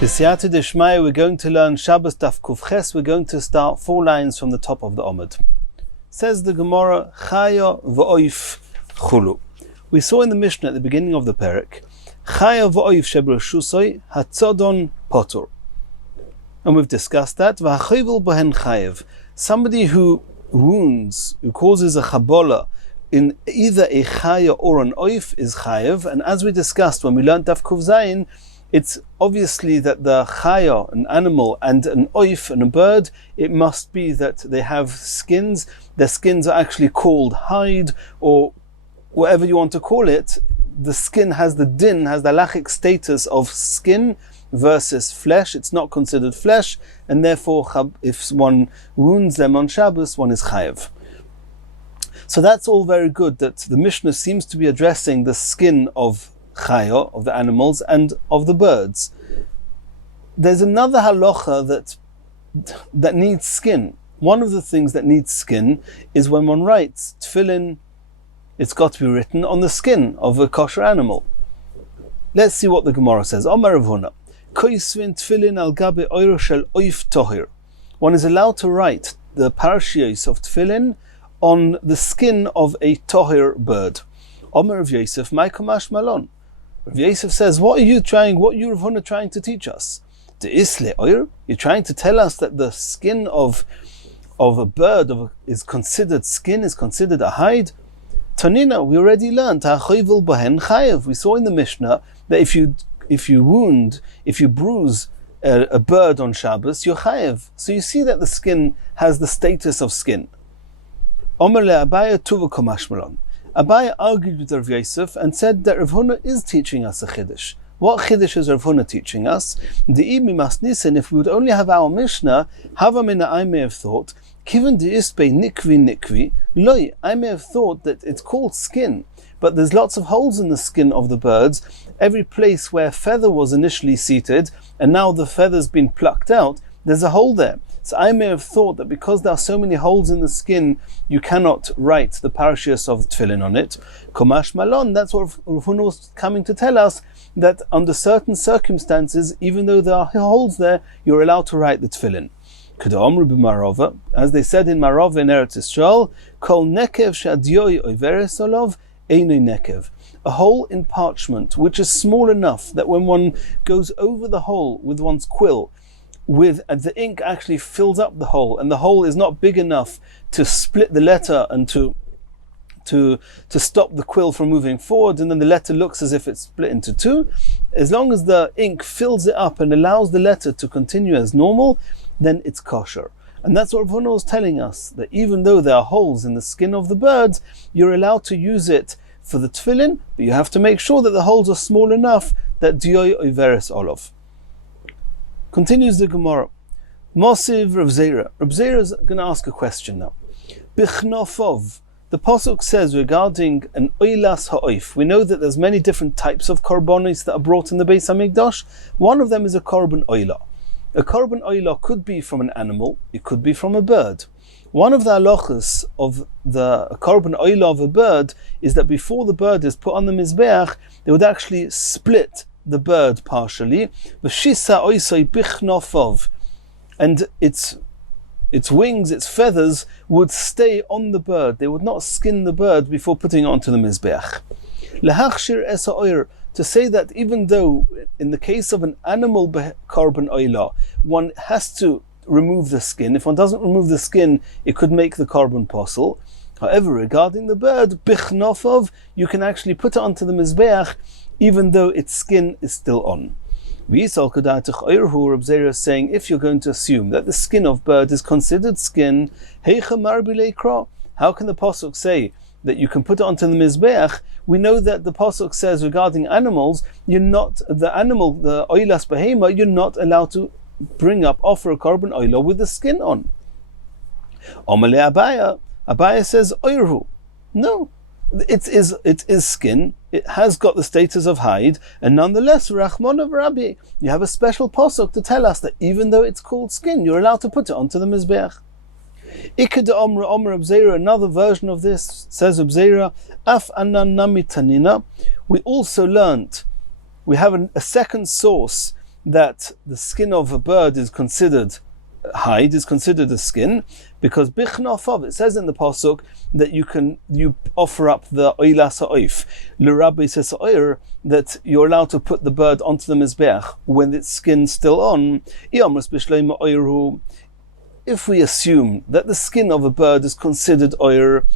B'siyata d'shmaya, we're going to learn Shabbos Daf Kufches. We're going to start 4 lines from the top of the Omid. Says the Gemara, Chaya v'oif chulu. We saw in the Mishnah at the beginning of the Perek, Chaya v'oif shebreshusoi hatzodon potur. And we've discussed that. V'achayvel bohen chayev. Somebody who wounds, who causes a chabola in either a chaya or an oif is chayev. And as we discussed when we learned Daf Kuf Zayin, it's obviously that the chaya, an animal, and an oif, and a bird, it must be that they have skins. Their skins are actually called hide, or whatever you want to call it. The skin has the din, has the halachic status of skin versus flesh. It's not considered flesh, and therefore if one wounds them on Shabbos, one is chayev. So that's all very good, that the Mishnah seems to be addressing the skin of chaya, of the animals, and of the birds. There's another halacha that needs skin. One of the things that needs skin is when one writes tefillin, it's got to be written on the skin of a kosher animal. Let's see what the Gemara says. Omar Rav Huna, koisvin tefillin al gabe oiro shel oif tohir. One is allowed to write the parashios of tefillin on the skin of a tohir bird. Omar Rav Yosef, my kamash malon. Rav Yosef says, what are you Rav Huna trying to teach us? You're trying to tell us that the skin of a bird is considered skin, is considered a hide? Tanina, we already learned, we saw in the Mishnah that if you bruise a bird on Shabbos, you're chayev. So you see that the skin has the status of skin. Omer le'Abaya tuva kamash malon. Abaye argued with Rav Yosef and said that Rav Huna is teaching us a chiddush. What chiddush is Rav Huna teaching us? If we would only have our Mishnah, Havamina, I may have thought, Kiven de'ispe nikvi, loi, I may have thought that it's called skin, but there's lots of holes in the skin of the birds. Every place where a feather was initially seated, and now the feather's been plucked out, there's a hole there. So I may have thought that because there are so many holes in the skin, you cannot write the parashios of tefillin on it. Komash malon, that's what Rav Huna was coming to tell us, that under certain circumstances, even though there are holes there, you're allowed to write the tefillin. As they said in Marova in Eretz Yisrael, kol nekev shadiyoi oiveres olov einoi nekev. A hole in parchment which is small enough that when one goes over the hole with one's quill, the ink actually fills up the hole, and the hole is not big enough to split the letter and to stop the quill from moving forward, and then the letter looks as if it's split into two. As long as the ink fills it up and allows the letter to continue as normal, then it's kosher. And that's what Rav Huna was telling us, that even though there are holes in the skin of the birds, you're allowed to use it for the tefillin, but you have to make sure that the holes are small enough that dioi oiveres olov. Continues the Gemara. Mosiv Rav Zera. Rav Zera is going to ask a question now. Bichnofov. The pasuk says regarding an oilas ha'oif. We know that there's many different types of korbanos that are brought in the Beis Hamikdash. One of them is a korban oila. A korban oila could be from an animal. It could be from a bird. One of the halachas of the korban oila of a bird is that before the bird is put on the mizbeach, they would actually split the bird partially, and its wings, its feathers would stay on the bird. They would not skin the bird before putting it onto the mizbeach. To say that even though in the case of an animal korban oila, one has to remove the skin. If one doesn't remove the skin, it could make the korban posel. However, regarding the bird, bichnofov, you can actually put it onto the mizbeach even though its skin is still on. Reb Zera is saying, if you're going to assume that the skin of bird is considered skin, how can the pasuk say that you can put it onto the mizbeach? We know that the pasuk says regarding animals, the oilas behema, you're not allowed to offer a korban oila with the skin on. Abaya says, oirhu. No, it is skin. It has got the status of hide, and nonetheless, Rachmana v'Rabbi, you have a special pasuk to tell us that even though it's called skin, you're allowed to put it onto the mizbeach. Iked Omra Reb Zera, another version of this, says Reb Zera, Af anan nami tanina. We also learnt, we have a second source that the skin of a bird is considered hide, is considered a skin, because bichnofov, it says in the pasuk that you offer up the oilas ha'oif. L'rabbi says that you're allowed to put the bird onto the mizbeach when its skin's still on. If we assume that the skin of a bird is considered oir,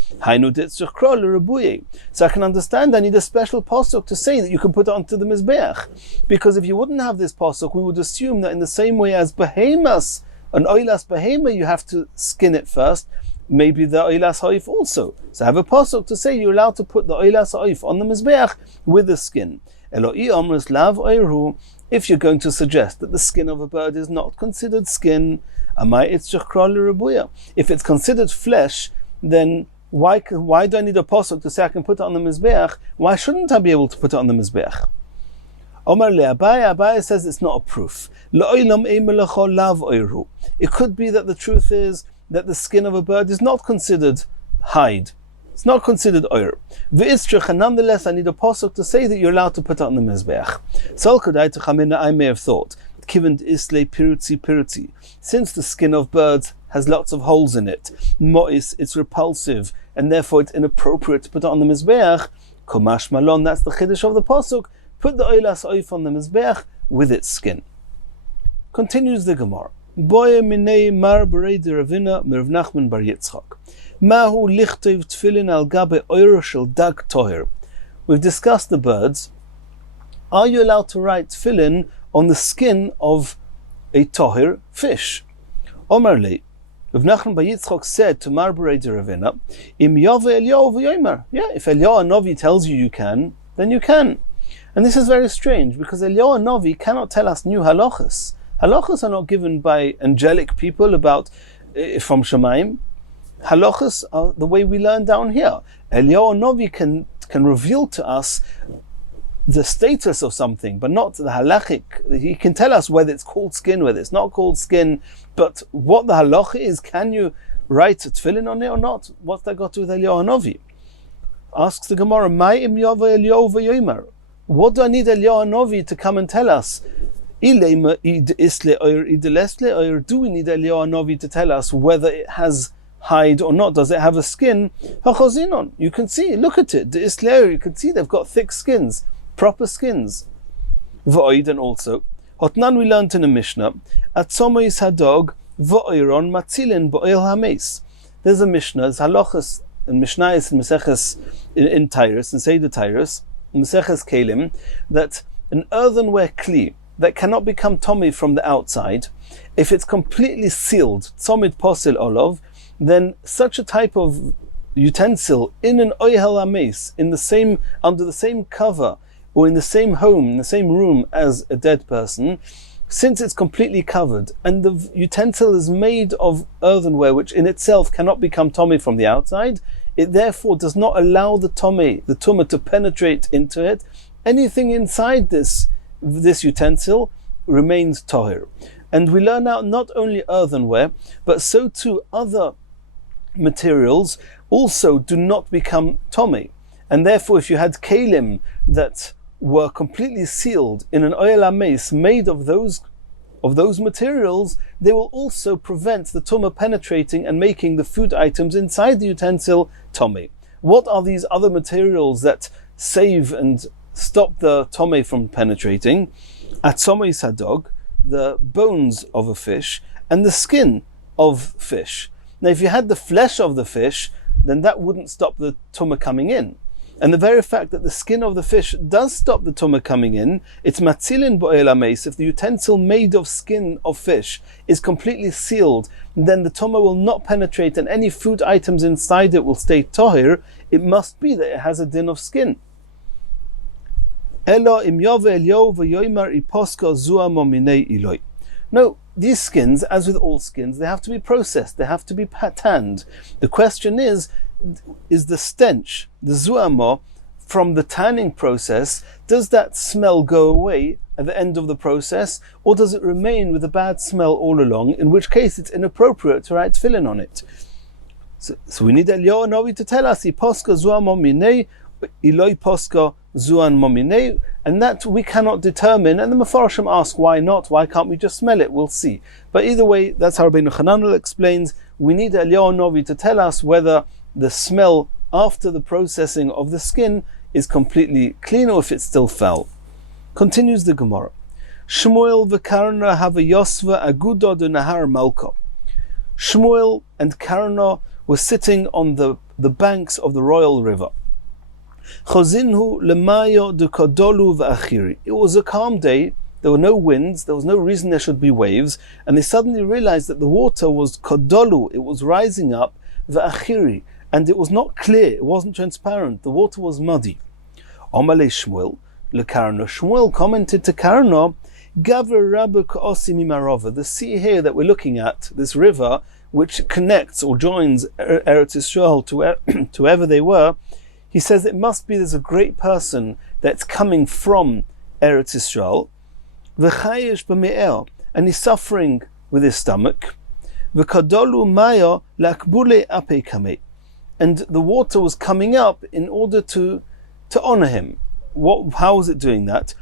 so I can understand I need a special pasuk to say that you can put it onto the mizbeach, because if you wouldn't have this pasuk, we would assume that in the same way as behemas, an oilas behema, you have to skin it first, maybe the oilas ha'if also. So I have a pasuk to say you're allowed to put the oilas ha'if on the mizbeach with the skin. If you're going to suggest that the skin of a bird is not considered skin, if it's considered flesh, then why do I need a pasuk to say I can put it on the mizbeach? Why shouldn't I be able to put it on the mizbeach? Omar le Abaye says it's not a proof. It could be that the truth is that the skin of a bird is not considered hide. It's not considered oir. And nonetheless, I need a pasuk to say that you're allowed to put it on the mizbeach. I may have thought, since the skin of birds has lots of holes in it, mo'is, it's repulsive, and therefore it's inappropriate to put it on the mizbeach. Komash malon, that's the chiddush of the pasuk. Put the oilas oif on the mizbeach with its skin. Continues the Gemara. Boye minei mar berei de Ravina mir Rav Nachman bar Yitzchak. Mahu lichtov tefillin al gabe oir shel dag toher. We've discussed the birds. Are you allowed to write tefillin on the skin of a toher fish? Omar le. Rav Nachman bar Yitzchak said to mar berei de Ravina, Im yave Eliyahu v'yomer. Yeah, if Eliyahu Novi tells you can, then you can. And this is very strange, because Eliyahu Novi cannot tell us new halachas. Halachas are not given by angelic people about from Shemaim. Halachas are the way we learn down here. Eliyahu Novi can reveal to us the status of something, but not the halachic. He can tell us whether it's called skin, whether it's not called skin, but what the halacha is, can you write a tefillin on it or not? What's that got to do with Eliyahu Novi? Asks the Gemara, Ma'im yava Eliyahu v'yomer. What do I need Eliyahu Novi to come and tell us? Do we need Eliyahu Novi to tell us whether it has hide or not? Does it have a skin? You can see, look at it. You can see they've got thick skins, proper skins. And also, Hotnan we learned in the Mishnah, Atzomois hadog v'oiron matzilin b'oil hames. There's a Mishnah, there's halachas, and Mishnah is in Mesechus in Tyrus, in Seder Tyrus, Mesechus Kelim, that an earthenware kli that cannot become tommy from the outside, if it's completely sealed, tzomid posil olov, then such a type of utensil in an oyhel ames, under the same cover, or in the same home, in the same room as a dead person, since it's completely covered, and the utensil is made of earthenware, which in itself cannot become tommy from the outside, it therefore does not allow the tumah to penetrate into it. Anything inside this utensil remains tohir. And we learn out not only earthenware, but so too other materials also do not become tommy. And therefore, if you had kalim that were completely sealed in an oyel ames made of those materials, they will also prevent the tumah penetrating and making the food items inside the utensil tommy. What are these other materials that save and stop the tommy from penetrating? Atzomei sadog, the bones of a fish, and the skin of fish. Now, if you had the flesh of the fish, then that wouldn't stop the tumah coming in. And the very fact that the skin of the fish does stop the tumah coming in, it's matzilin bo'el ames. If the utensil made of skin of fish is completely sealed, then the tumah will not penetrate and any food items inside it will stay tohir. It must be that it has a din of skin. No, these skins, as with all skins, they have to be processed, they have to be tanned. The question is the stench, the zuamo, from the tanning process, does that smell go away at the end of the process, or does it remain with a bad smell all along, in which case it's inappropriate to write tefillin on it? So we need Eliyahu Novi to tell us, Poska zuamo minei, iloi poska zuan momine, and that we cannot determine. And the Mefarshim ask, why not? Why can't we just smell it? We'll see. But either way, that's how Rabbeinu Hananel explains. We need Eliyahu Novi to tell us whether the smell after the processing of the skin is completely clean or if it's still foul. Continues the Gemara. Shmuel v'Karna have a Yosva agudo de Nahar Malka. Shmuel and Karna were sitting on the banks of the royal river. Chozinhu lemayo de kodolu v'achiri. It was a calm day. There were no winds. There was no reason there should be waves. And they suddenly realized that the water was kodolu. It was rising up v'achiri, and it was not clear. It wasn't transparent. The water was muddy. Omale Shmuel leKarna. Shmuel commented to Karna, Gavra Rabba Ka'osi Mimarova. The sea here that we're looking at, this river, which connects or joins Eretz Yisrael to wherever they were, he says it must be there's a great person that's coming from Eretz Yisrael, v'chayesh b'me'er, and he's suffering with his stomach, v'kadolu maya lakbule ape kame, and the water was coming up in order to honor him. How was it doing that?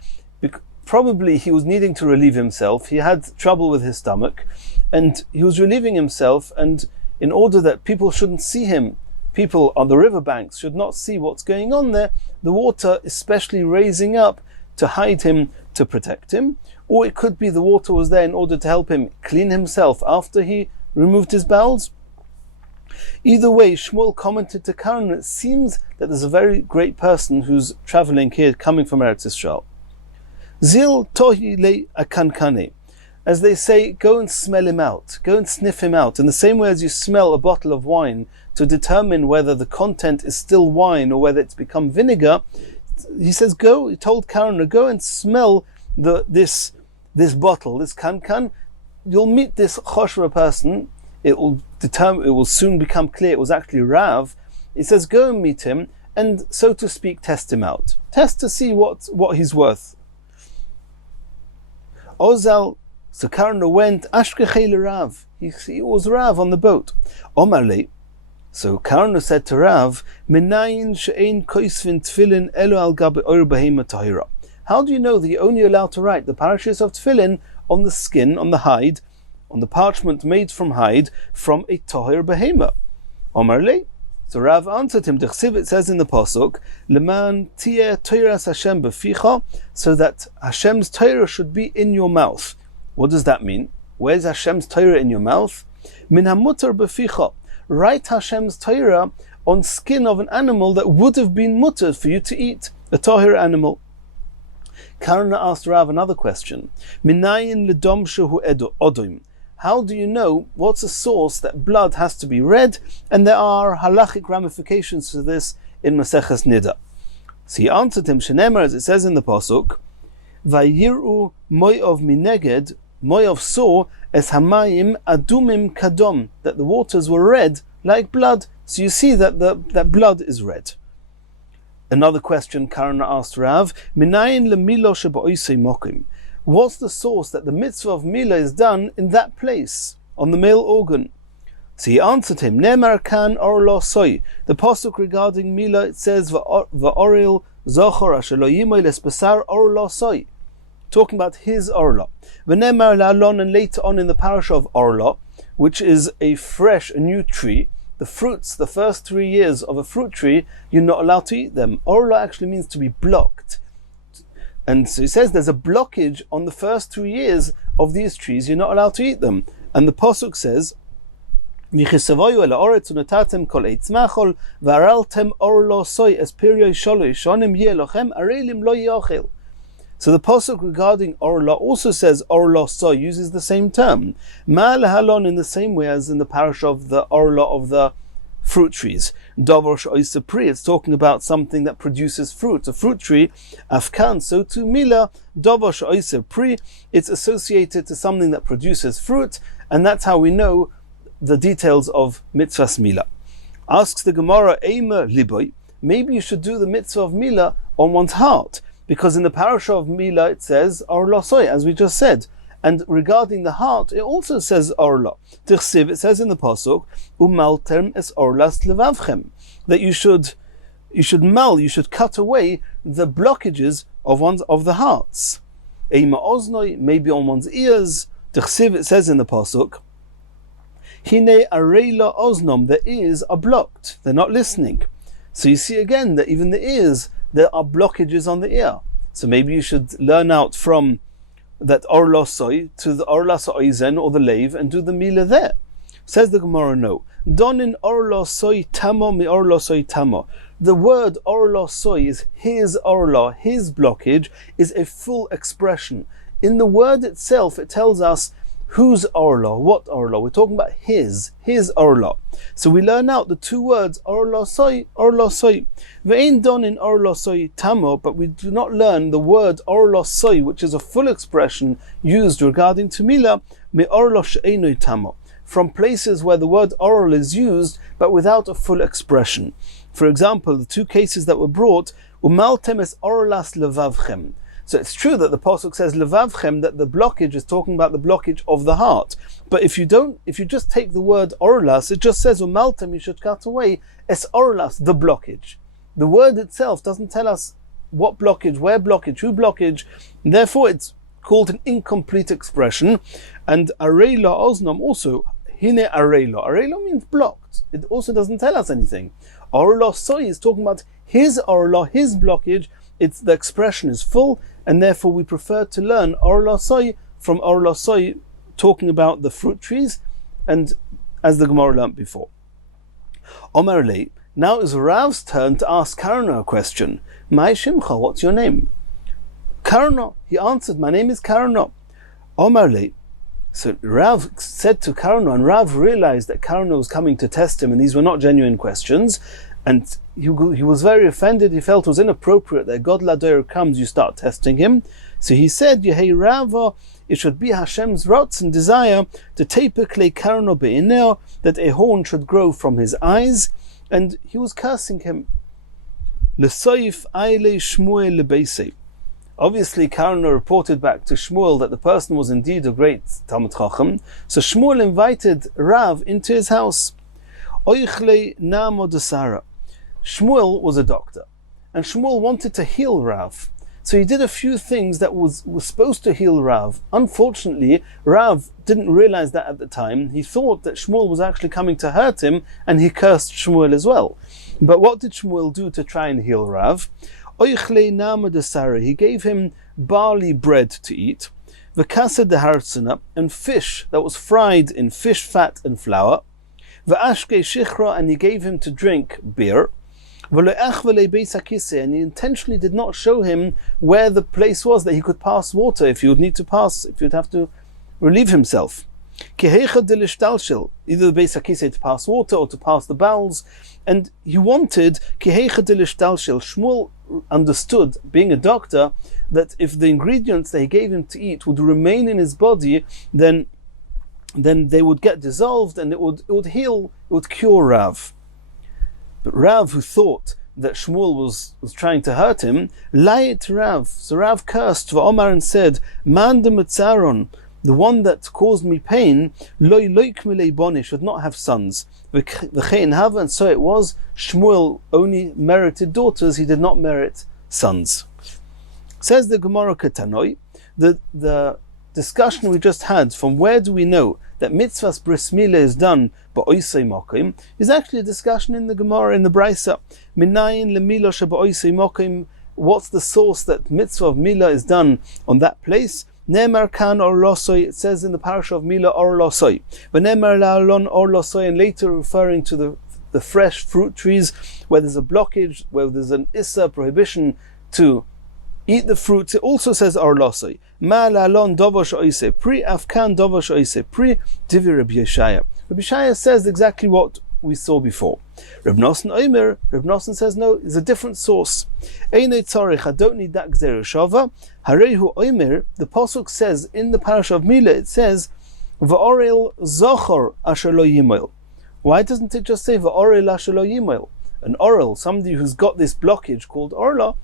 Probably he was needing to relieve himself. He had trouble with his stomach, and he was relieving himself, and in order that people shouldn't see him, people on the riverbanks should not see what's going on there, the water especially raising up to hide him, to protect him. Or it could be the water was there in order to help him clean himself after he removed his bowels. Either way, Shmuel commented to Karna, it seems that there's a very great person who's traveling here, coming from Eretz Yisrael. Zil tohi le akankane. As they say, go and smell him out, go and sniff him out. In the same way as you smell a bottle of wine to determine whether the content is still wine or whether it's become vinegar, he says, he told Karna, go and smell this bottle, this kankan. You'll meet this choshra person. It will soon become clear it was actually Rav. He says, go and meet him and, so to speak, test him out. Test to see what he's worth. Ozal, so Karna went, Ashkechei Rav. He was Rav on the boat. Omarle, so Karna said to Rav, Menayin she'ein koisvin tfilin elo al gabe or behema tahira. How do you know that you're only allowed to write the parashas of tfilin on the skin, on the hide, on the parchment made from hide, from a tahir behema? Omarle, so Rav answered him, it says in the pasuk, Leman tieh toiras Hashem beficha, so that Hashem's Torah should be in your mouth. What does that mean? Where's Hashem's Torah in your mouth? Min hamutar beficha. Write Hashem's Torah on skin of an animal that would have been mutter for you to eat, a tahir animal. Karna asked Rav another question. Minayin ledom shehu odim. How do you know what's a source that blood has to be red? And there are halachic ramifications to this in Masechas Nida. So he answered him, Shenemar, as it says in the pasuk, Vayiru moyov mineged, moyov saw es hamayim adumim kadom, that the waters were red like blood. So you see that that blood is red. Another question Karna asked Rav, Minayin lemilo sheba'osei mokim. What's the source that the mitzvah of Mila is done in that place, on the male organ? So he answered him, Nemar kan orlo soy. The pasuk regarding Mila, it says, Va'oril zochor asher lo yimoy lespasar orlo soy. Talking about his orla. V'nemar la'alon, and later on in the parasha of Orla, which is a new tree, the fruits, the first 3 years of a fruit tree, you're not allowed to eat them. Orla actually means to be blocked. And so he says there's a blockage on the first 2 years of these trees, you're not allowed to eat them. And the pasuk says, V'chisavoyu el ha'oretz u'natatem kol eitz machol v'araltem orlo soy es piryo sholosh shonim yeh lochem arelim lo yochel. So the pasuk regarding orla also says orla soy, uses the same term. Ma'al halon, in the same way as in the parasha of the orla of the fruit trees. Davar she'oisa pri, it's talking about something that produces fruit, a fruit tree. Afkan, so to Mila, davar she'oisa pri, it's associated to something that produces fruit, and that's how we know the details of mitzvahs Mila. Asks the Gemara, Eima liboy, maybe you should do the mitzvah of Mila on one's heart, because in the parasha of Mila it says orla soy, as we just said. And regarding the heart, it also says orla. Tichsiv, it says in the pasuk, umalterm es orlas levavchem, that you should you should cut away the blockages of the hearts. Eima oznoi, maybe on one's ears. Dechsiv, it says in the pasuk, Hine areila oznom, the ears are blocked, they're not listening. So you see again that even the ears, there are blockages on the ear. So maybe you should learn out from that orlosoi to the orlasoizen or the lave and do the mila there. Says the Gemara, no. Donin orlosoi tamo mi orlosoi tamo. The word orlosoi is his orla, his blockage, is a full expression. In the word itself, it tells us whose orla, what orla. We're talking about his orla. So we learn out the two words orlosoi, orlosoi. Ve'ein donin orlosoi tamo, but we do not learn the word orlosoi, which is a full expression used regarding Tamila, me orlos she'enoi tamo, from places where the word oral is used, but without a full expression. For example, the two cases that were brought, umaltem es orlas levavchem. So it's true that the pasuk says levavchem, that the blockage is talking about the blockage of the heart. But if you just take the word orlas, it just says umaltem, you should cut away es orlas, the blockage. The word itself doesn't tell us what blockage, where blockage, who blockage, and therefore it's called an incomplete expression. And areila oznom also, hine areila. Areila means blocked. It also doesn't tell us anything. Orla soy is talking about his orla, his blockage. It's the expression is full, and therefore we prefer to learn orla soy from orla soy, talking about the fruit trees, and as the Gemara learnt before. Omar le, now is Rav's turn to ask Karna a question. Mai Shimcha, what's your name? Karna, he answered, my name is Karna. Omar le. So Rav said to Karna, and Rav realized that Karna was coming to test him, and these were not genuine questions, and he was very offended. He felt it was inappropriate that God Ladoyer comes, you start testing him. So he said, Yehei Rava, it should be Hashem's rotz and desire to taper clay Karna be'ineo, that a horn should grow from his eyes, and he was cursing him. L'soif aile Shmuel lebeisei. Obviously, Karna reported back to Shmuel that the person was indeed a great Talmud Chacham. So Shmuel invited Rav into his house. Oichle namo desara. Shmuel was a doctor, and Shmuel wanted to heal Rav. So he did a few things that was supposed to heal Rav. Unfortunately, Rav didn't realize that at the time. He thought that Shmuel was actually coming to hurt him, and he cursed Shmuel as well. But what did Shmuel do to try and heal Rav? He gave him barley bread to eat, v'kasa de harsana, and fish that was fried in fish fat and flour, v'ashke shichra, and he gave him to drink beer, and he intentionally did not show him where the place was that he could pass water if he would need to pass, if he would have to relieve himself. Either the Beis HaKisei to pass water or to pass the bowels, and he wanted Shmuel understood, being a doctor, that if the ingredients that he gave him to eat would remain in his body, then they would get dissolved and it would heal, it would cure Rav. But Rav, who thought that Shmuel was trying to hurt him, lied to Rav. So Rav cursed V'omar and said, Man de mitzaron, the one that caused me pain, loy loik milei boni, should not have sons. V'chein hava, and so it was. Shmuel only merited daughters, he did not merit sons. Says the Gemara Ketanoi, the discussion we just had, from where do we know that mitzvahs bris milah is done ba'oisei mokim, is actually a discussion in the Gemara, in the Brisa. Minayin lemilo sheba'oisei mokim, what's the source that mitzvah of milah is done on that place? Nemar kan orlosoi, it says in the parasha of milah orlosoi. V'nemar la'alon orlosoi, and later referring to the fresh fruit trees, where there's a blockage, where there's an issa, prohibition to eat the fruits, it also says orlosoi. Ma la'alon dovosh oise pri, afkan dovosh oise pri, divi Rabbi Yeshaya. Rabbi Yeshaya says exactly what we saw before. Reb Nosson Omer, Reb Nosson says no, it's a different source. Einei tzarich, I don't need that gzera shava. Harehu Omer, the pasuk says in the parasha of Milah, it says va'orel zochor asher lo yimel. Why doesn't it just say va'orel asher lo yimel? An oral, somebody who's got this blockage called orla,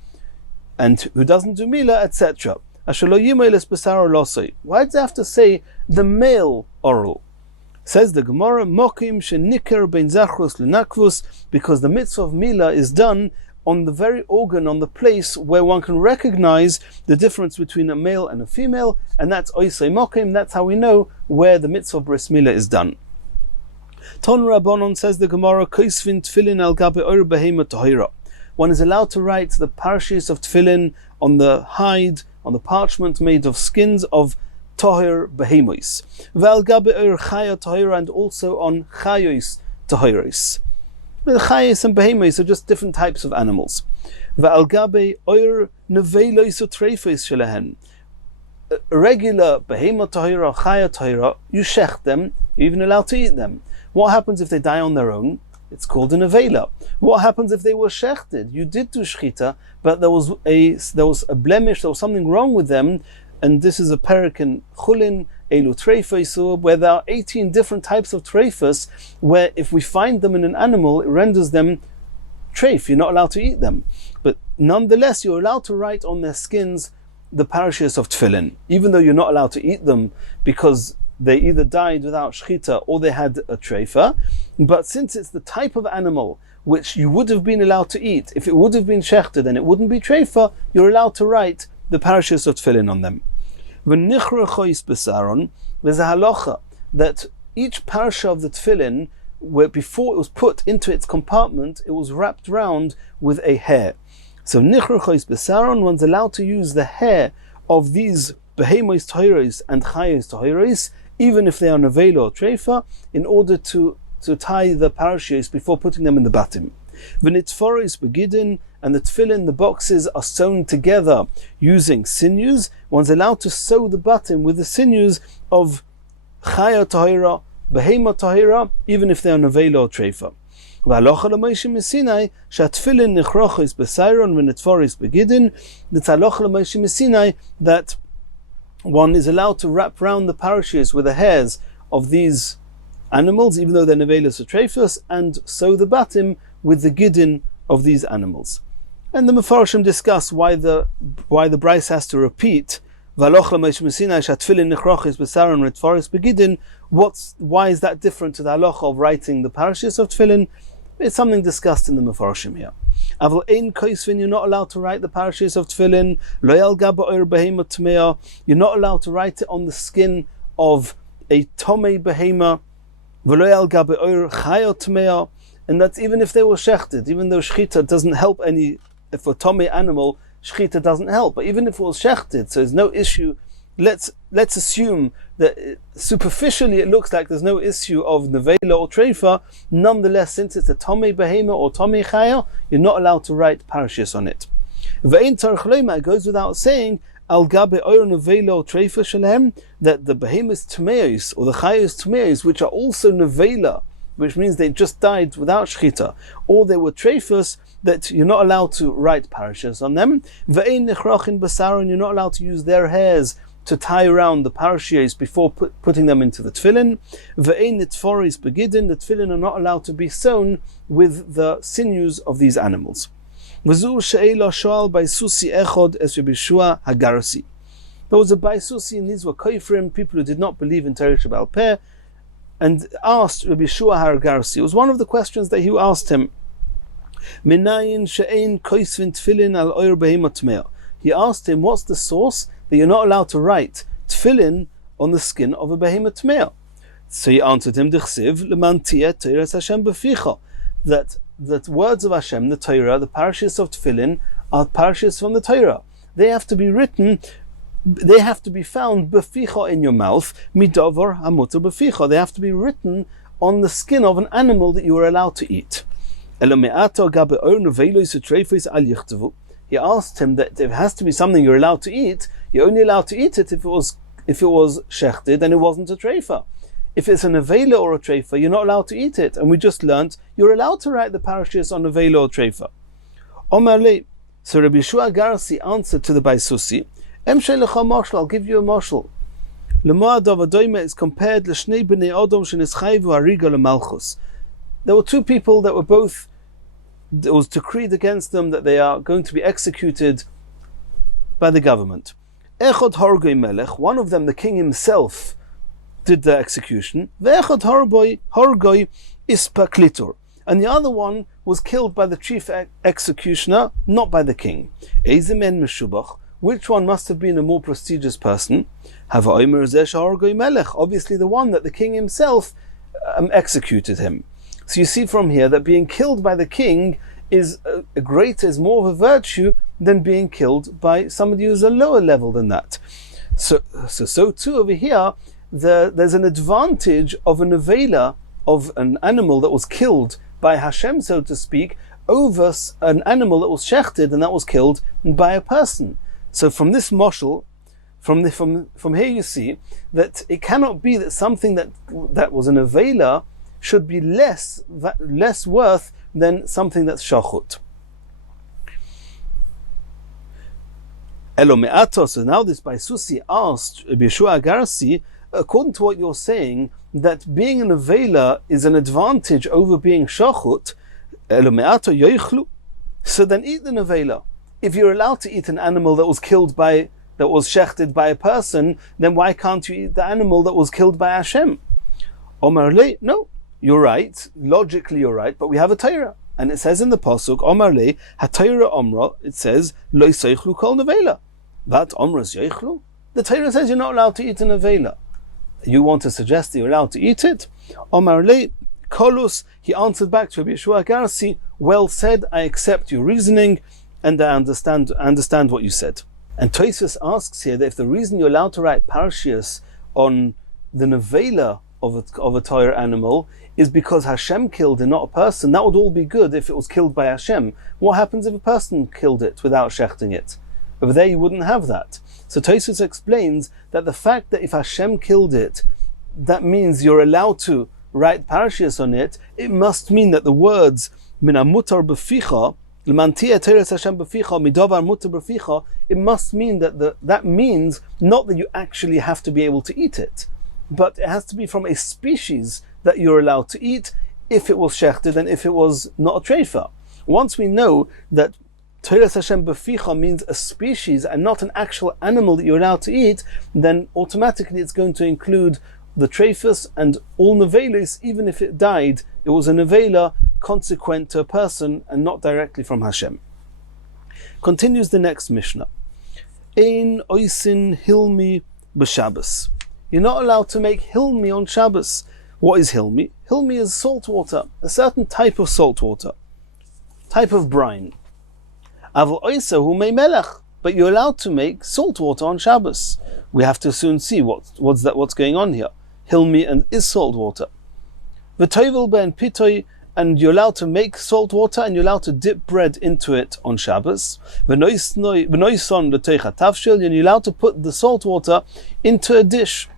and who doesn't do milah, etc. Asher lo yimel es besar losei. Why does it have to say the male oral? Says the Gemara, mokim shenikar ben zachrus lenakvus, because the mitzvah of milah is done on the very organ, on the place where one can recognize the difference between a male and a female, and that's oisei mokim. That's how we know where the mitzvah bris milah is done. Ton Rabbanon, says the Gemara, koisvin tefillin al gabe oir behema tahira. One is allowed to write the parashas of tefillin on the hide, on the parchment made of skins of tahir behemois. Val gabe oir chaya tahira, and also on chayos tahiros. The chayos and behemois are just different types of animals. Val gabe oir nevelos utreifos shelahen. A regular behemah tahira, chaya tahira, you shech them, you're even allowed to eat them. What happens if they die on their own? It's called an avela. What happens if they were shechted? You did do shchita, but there was a blemish, there was something wrong with them, and this is a perik in chulin, elu treifos, where there are 18 different types of treifos, where if we find them in an animal, it renders them treif. You're not allowed to eat them. But nonetheless, you're allowed to write on their skins the parashas of tefillin, even though you're not allowed to eat them because they either died without shchita or they had a treifa. But since it's the type of animal which you would have been allowed to eat, if it would have been shechted and it wouldn't be treifa, you're allowed to write the parashas of tefillin on them. There's a halacha that each parasha of the tefillin, where before it was put into its compartment, it was wrapped round with a hair. So nichra chois besaron, one's allowed to use the hair of these behemois tahiros and chayos tahiros, even if they are nevela or treifa, in order to tie the parashas before putting them in the batim. V'nitforos begidin, and the tefillin, the boxes, are sewn together using sinews. One's allowed to sew the batim with the sinews of chaya tahira, behema tahira, even if they are nevela or treifa. V'halocha l'Moshe Sinai shatfillin nichrochos b'sayron v'nitforos begidin. It's halocha l'Moshe Sinai that one is allowed to wrap round the parashas with the hairs of these animals, even though they're nevelas or treifos, and sew the batim with the gidin of these animals. And the Mefarshim discuss why the Bryce has to repeat why is that different to the halacha of writing the parashas of tefillin? It's something discussed in the Mefarshim here. Aval ein koisvin, you're not allowed to write the parashas of tefillin. Lo yal gaba oir behema tmea, you're not allowed to write it on the skin of a tomei behema. V'lo yal gaba oir chayo tmea, and that's even if they were shechted, even though shchita doesn't help any. If a tomei animal, shchita doesn't help. But even if it was shechted, so there's no issue. Let's assume that superficially it looks like there's no issue of nevela or treifa. Nonetheless, since it's a tomei behema or tomei chaya, you're not allowed to write parashas on it. Ve'ein tzarich loima, it goes without saying, al gabe oir nevela or treifa shalem, that the behemoths tmeos or the chayos tmeos, which are also nevela, which means they just died without shchita, or they were treifos, that you're not allowed to write parashas on them. Ve'ein nichrachin basaron, you're not allowed to use their hairs to tie around the parashas before putting them into the tefillin. Ve'ein nitforis begidin, the tefillin are not allowed to be sewn with the sinews of these animals. V'zu she'ela shoal baisusi echod es Yeshua hagarsi. There was a baisusi, and these were koifrim, people who did not believe in Torah Sheba'al Peh, and asked Rabbi Yeshua hagarsi. It was one of the questions that he asked him. Minayin she'ein koisvin tefillin al oir behema tmea. He asked him, what's the source that you're not allowed to write tefillin on the skin of a behema tmea? So he answered him, D'chsiv leman tiyeh Torah Hashem b'ficha, that words of Hashem, the Torah, the parashas of tefillin, are parashas from the Torah. They have to be written, they have to be found b'ficha, in your mouth, midavar hamutar b'ficha. They have to be written on the skin of an animal that you are allowed to eat. He asked him that if it has to be something you're allowed to eat, you're only allowed to eat it if it was shechted and it wasn't a treifa. If it's an avela or a treifa, you're not allowed to eat it. And we just learnt you're allowed to write the parashas on avela or treifa. Omarle, so Rabbi Yeshua Garsi answered to the Baisusi, Emshei lecha mashal, I'll give you a mashal. Lemoad avadoyme is compared l'shnei b'nei odom sheneschayvu hariga lemalchus. There were two people that were both, it was decreed against them that they are going to be executed by the government. Echad hargoi melech, one of them, the king himself, did the execution. Ve'echad hargoi ispaklitur, and the other one was killed by the chief executioner, not by the king. Eizemen meshubach, which one must have been a more prestigious person? Obviously the one that the king himself executed him. So you see from here that being killed by the king is more of a virtue than being killed by somebody who's a lower level than that. So too over here, there's an advantage of a nevela, of an animal that was killed by Hashem, so to speak, over an animal that was shechted and that was killed by a person. So from this moshel, from here you see that it cannot be that something that was an nevela should be less worth than something that's shachut. Elo me'ato. So now this by Susi asked Yeshua Agarsi, according to what you're saying, that being an avela is an advantage over being shachut, elo me'ato yoichlu. So then eat the avela. If you're allowed to eat an animal that was shechted by a person, then why can't you eat the animal that was killed by Hashem? Omar le, no, you're right. Logically, you're right, but we have a Torah, and it says in the pasuk, Omar le, ha-Torah omra, it says, lo yisaychlu kol nevela. That omras yeichlu. The Torah says you're not allowed to eat an avela. You want to suggest that you're allowed to eat it? Omar le, kolus, he answered back to Rabbi Yeshua Agarsi, well said, I accept your reasoning, and I understand what you said. And Tosfos asks here that if the reason you're allowed to write parashias on the nevela of a Torah animal is because Hashem killed and not a person, that would all be good if it was killed by Hashem. What happens if a person killed it without shechting it? Over there you wouldn't have that. So Tosfos explains that the fact that if Hashem killed it, that means you're allowed to write parashias on it. It must mean that the words min hamutar b'ficha, l'mantia teres Hashem b'ficha, midavar mutar b'ficha, it must mean that means not that you actually have to be able to eat it, but it has to be from a species that you're allowed to eat if it was shechted and if it was not a treifa. Once we know that Teres Hashem b'ficha means a species and not an actual animal that you're allowed to eat, then automatically it's going to include the treifas and all nevelas, even if it died, it was a nevela consequent to a person and not directly from Hashem. Continues the next Mishnah. Ein oisin hilmi b'Shabbos. You're not allowed to make hilmi on Shabbos. What is hilmi? Hilmi is salt water, a certain type of salt water, type of brine. Aval oisa hu mei melech, but you're allowed to make salt water on Shabbos. We have to soon see what's going on here. Hilmi and is salt water. V'toivel ben pitoi, and you're allowed to make salt water and you're allowed to dip bread into it on Shabbos. V'noison l'teicha tavshil, and you're allowed to put the salt water into a dish.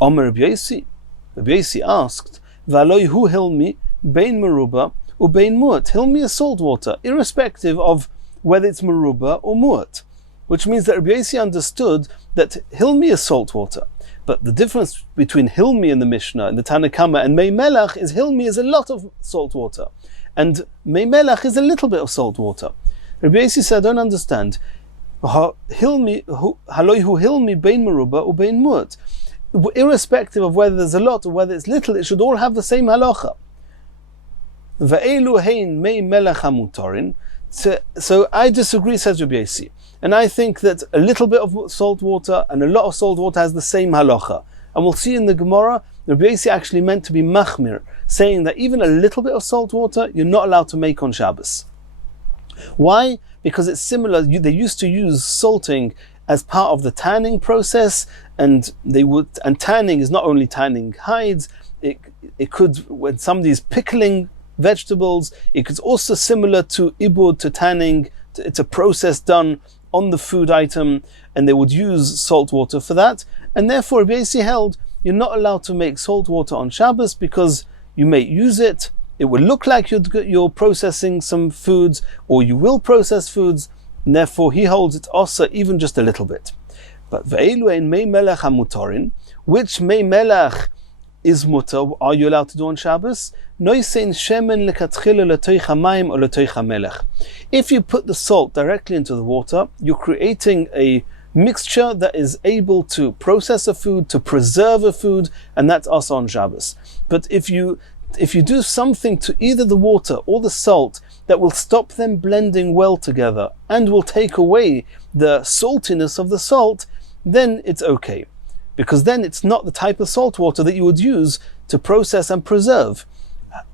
Omer Rabbi Yosi asked, V'aloi hu hilmi bein meruba ubein muat. Hilmi is salt water, irrespective of whether it's meruba or muat, which means that Rabbi Yosi understood that hilmi is salt water. But the difference between hilmi in the Mishnah and the Tanna Kama and mei melech is hilmi is a lot of salt water, and mei melech is a little bit of salt water. Rabbi Yosi said, I don't understand. Hilmi haloi hu hilmi bein meruba ubein muat. Irrespective of whether there's a lot or whether it's little, it should all have the same halacha. Ve'elu hein mei melech hamutarin. So I disagree, says Rabbi Yosi, and I think that a little bit of salt water and a lot of salt water has the same halacha. And we'll see in the Gemara, Rabbi Yosi actually meant to be machmir, saying that even a little bit of salt water you're not allowed to make on Shabbos. Why? Because it's similar. They used to use salting as part of the tanning process, and tanning is not only tanning hides. It could, when somebody's pickling vegetables, it's also similar to ibud, to tanning. It's a process done on the food item, and they would use salt water for that. And therefore, Rabbi Yosi held you're not allowed to make salt water on Shabbos because you may use it. It will look like you're processing some foods, or you will process foods. And therefore, he holds it also even just a little bit. But ve'elu ein mei melech hamutarin, which mei melech is mutar, are you allowed to do on Shabbos? Noisein shemen lekatchila letoicha mayim or letoicha melech. If you put the salt directly into the water, you're creating a mixture that is able to process a food, to preserve a food, and that's also on Shabbos. But if you if you do something to either the water or the salt that will stop them blending well together and will take away the saltiness of the salt, then it's okay. Because then it's not the type of salt water that you would use to process and preserve.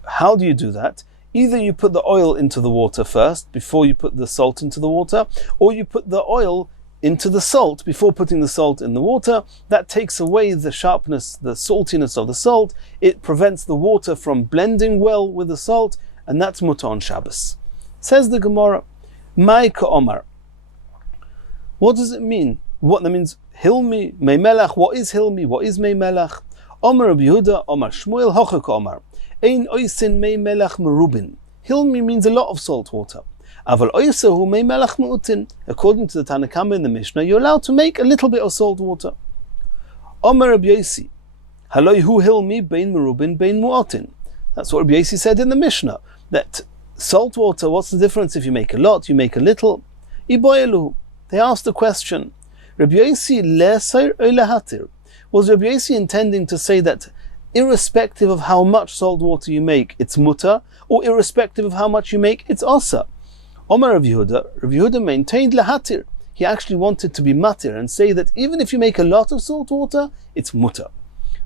How do you do that? Either you put the oil into the water first before you put the salt into the water, or you put the oil into the salt before putting the salt in the water. That takes away the sharpness, the saltiness of the salt. It prevents the water from blending well with the salt, and that's mutar on Shabbos. Says the Gemara, Mai ka'omar. What does it mean? What that means? Hilmi, mei melach. What is hilmi? What is mei melach? Omar Rabbi Yehuda, Omar Shmuel, hocha ka'omar. Ein oisin mei melach merubin. Hilmi means a lot of salt water. Aval oisahu mei melach meutin. According to the Tanna Kama in the Mishnah, you're allowed to make a little bit of salt water. Omar Rabbi Yosi, haloi hu hilmi bein merubin bein mu'atin. That's what Rabbi Yosi said in the Mishnah. That salt water, what's the difference if you make a lot, you make a little? Iboyeluhu. They asked the question, Rabbi Yosi le'asir or le'hatir? Was Rabbi Yosi intending to say that irrespective of how much salt water you make, it's mutar, or irrespective of how much you make, it's asa? Omar Rabbi Yehuda maintained le'hatir. He actually wanted to be matir and say that even if you make a lot of salt water, it's mutar.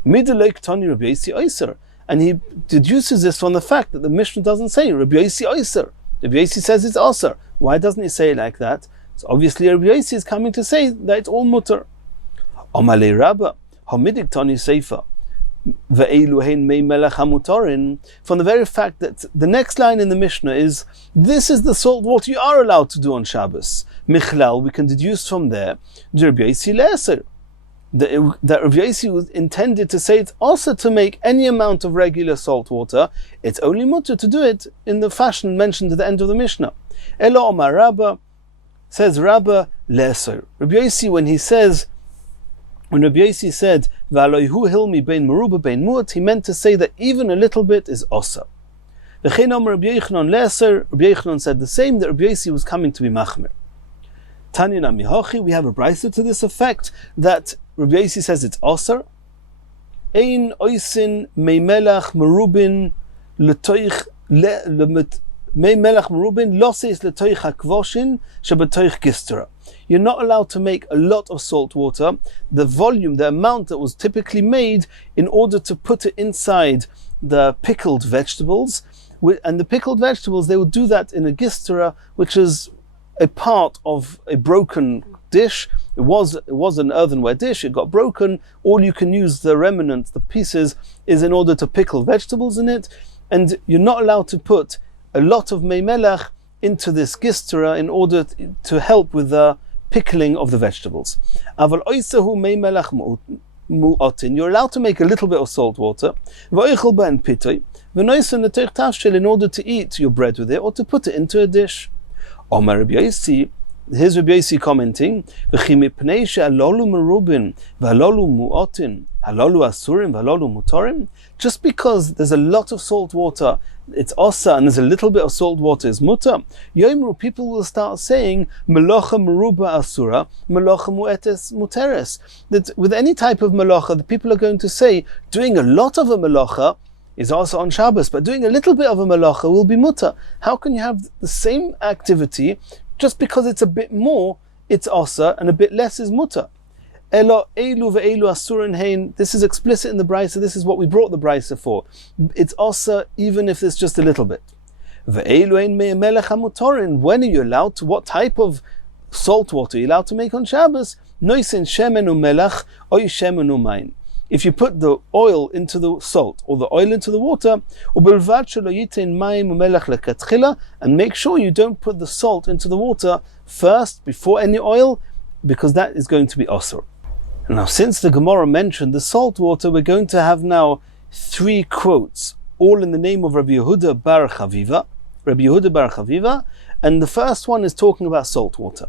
Mideleik tani Rabbi Yosi oiser. And he deduces this from the fact that the Mishnah doesn't say Rabbi Yosi oiser. Rabbi Yosi says it's aser. Why doesn't he say it like that? So obviously Rabbi Yosi is coming to say that it's all mutar. Omalei Rabba, hamidik tani seifa. From the very fact that the next line in the Mishnah is, this is the salt water you are allowed to do on Shabbos. Michlal, we can deduce from there, that Rabbi Yosi was intended to say it's also to make any amount of regular salt water. It's only mutter to do it in the fashion mentioned at the end of the Mishnah. Elo Omar Rabba, says Rabba, leser. Rabbi Yosi, when Rabbi Yosi said, V'aloihu hilmi bein meruba bein mu'at, he meant to say that even a little bit is osa. V'chein Omer Rabbi Yochanan leser, Rabbi Yochanan said the same, that Rabbi Yosi was coming to be machmir. Tanina mihochi, we have a brisa to this effect, that Rabbi Yosi says it's osa. Ein oisin mei melach merubin letoich mei melach merubin loses letoich hakvoshin shebetoich gistera. You're not allowed to make a lot of salt water, the volume, the amount that was typically made, in order to put it inside the pickled vegetables. And the pickled vegetables, they would do that in a gistera, which is a part of a broken dish. It was an earthenware dish, it got broken. All you can use the remnants, the pieces, is in order to pickle vegetables in it. And you're not allowed to put a lot of mei melach into this gistera in order to help with the pickling of the vegetables. Aval oisahu mei melach mu'atin. You're allowed to make a little bit of salt water. V'oichel ben pitoi. V'noisen l'teich tafshel, in order to eat your bread with it or to put it into a dish. Omar Rabbi Yosi, here's Rabbi Yosi commenting, V'chi mipnei she'alolu merubin v'alolu mu'atin halolu asurim v'alolu mutarim. Just because there's a lot of salt water, it's osa, and there's a little bit of salt water is mutar. Yomru, people will start saying melacha meruba asura, melacha mu'etes muteres. That with any type of melacha, the people are going to say doing a lot of a melacha is also on Shabbos, but doing a little bit of a melacha will be mutar. How can you have the same activity just because it's a bit more, it's osa, and a bit less is mutar? Elo elu ve'elu asurin hein. This is explicit in the brisa. This is what we brought the brisa for. It's osa even if it's just a little bit. Ve'elu ein me'melech hamutorin. When are you allowed to? What type of salt water are you allowed to make on Shabbos? Noisin shemenu melech oy shemenu main. If you put the oil into the salt or the oil into the water, ubelvad shelo yitin mayim umelech lekatchila, and make sure you don't put the salt into the water first before any oil, because that is going to be osur. Now, since the Gemara mentioned the salt water, we're going to have now 3 quotes, all in the name of Rabbi Yehuda bar Chaviva. Rabbi Yehuda bar Chaviva, and the first one is talking about salt water.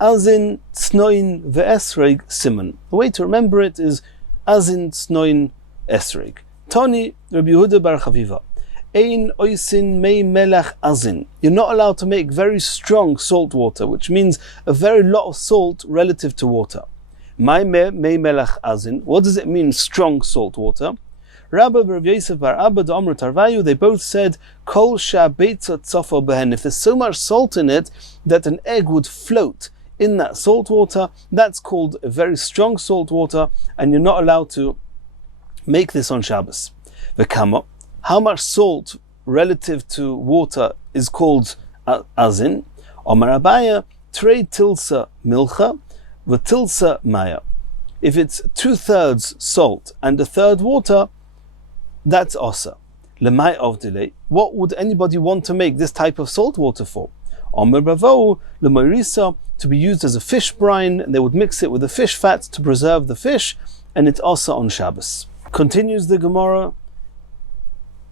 Azin tsnoin ve'esreg simon. The way to remember it is Azin tsnoin esreg. Tani Rabbi Yehuda bar Chaviva. Ein oisin mei melach azin. You're not allowed to make very strong salt water, which means a very lot of salt relative to water. Mei melach azin. What does it mean, strong salt water? Rabba Rav Yosef bar Abba de Amr Tarvayu, they both said, Kol she'abeitza tzafo behen. If there's so much salt in it that an egg would float in that salt water, that's called a very strong salt water, and you're not allowed to make this on Shabbos. V'kama, how much salt relative to water is called azin? Omar Abaya, trei tilsa milcha, v'tilsa maya. If it's 2/3 salt and 1/3 water, that's osa. Lemay of delay. What would anybody want to make this type of salt water for? Omer bavo lemoirisa, to be used as a fish brine, and they would mix it with the fish fat to preserve the fish, and it's osa on Shabbos. Continues the Gemara.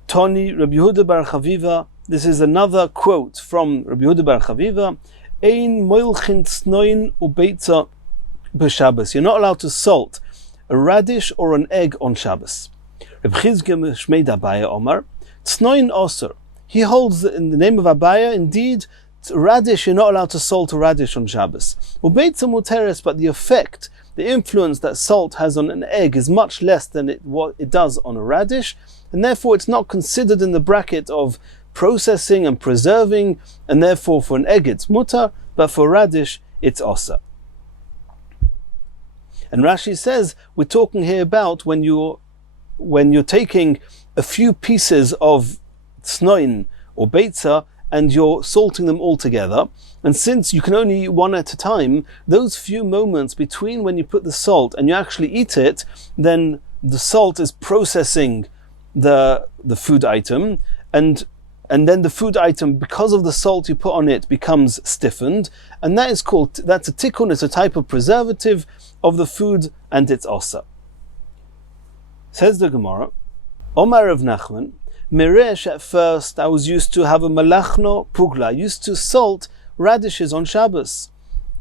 Toni Rabbi Yehuda bar Chaviva. This is another quote from Rabbi Yehuda bar Chaviva. Ein moilchin tsnoin ubeitza b'Shabbos. You're not allowed to salt a radish or an egg on Shabbos. Reb Chizkiya Shmei Abaya Omar, Tznoin Oser. He holds that in the name of Abaya, indeed, radish, you're not allowed to salt a radish on Shabbos. Ubeitza muteres, but the effect, the influence that salt has on an egg is much less than what it does on a radish, and therefore it's not considered in the bracket of processing and preserving, and therefore for an egg it's mutar, but for a radish it's osa. And Rashi says, we're talking here about when you're taking a few pieces of tsnoin or beitza and you're salting them all together, and since you can only eat one at a time, those few moments between when you put the salt and you actually eat it, then the salt is processing the food item, and then the food item, because of the salt you put on it, becomes stiffened, and that's a tikkun, it's a type of preservative of the food, and it's osa. Says the Gemara, Omar of Nachman, Meresh, at first I was used to have a malachno pugla, I used to salt radishes on Shabbos.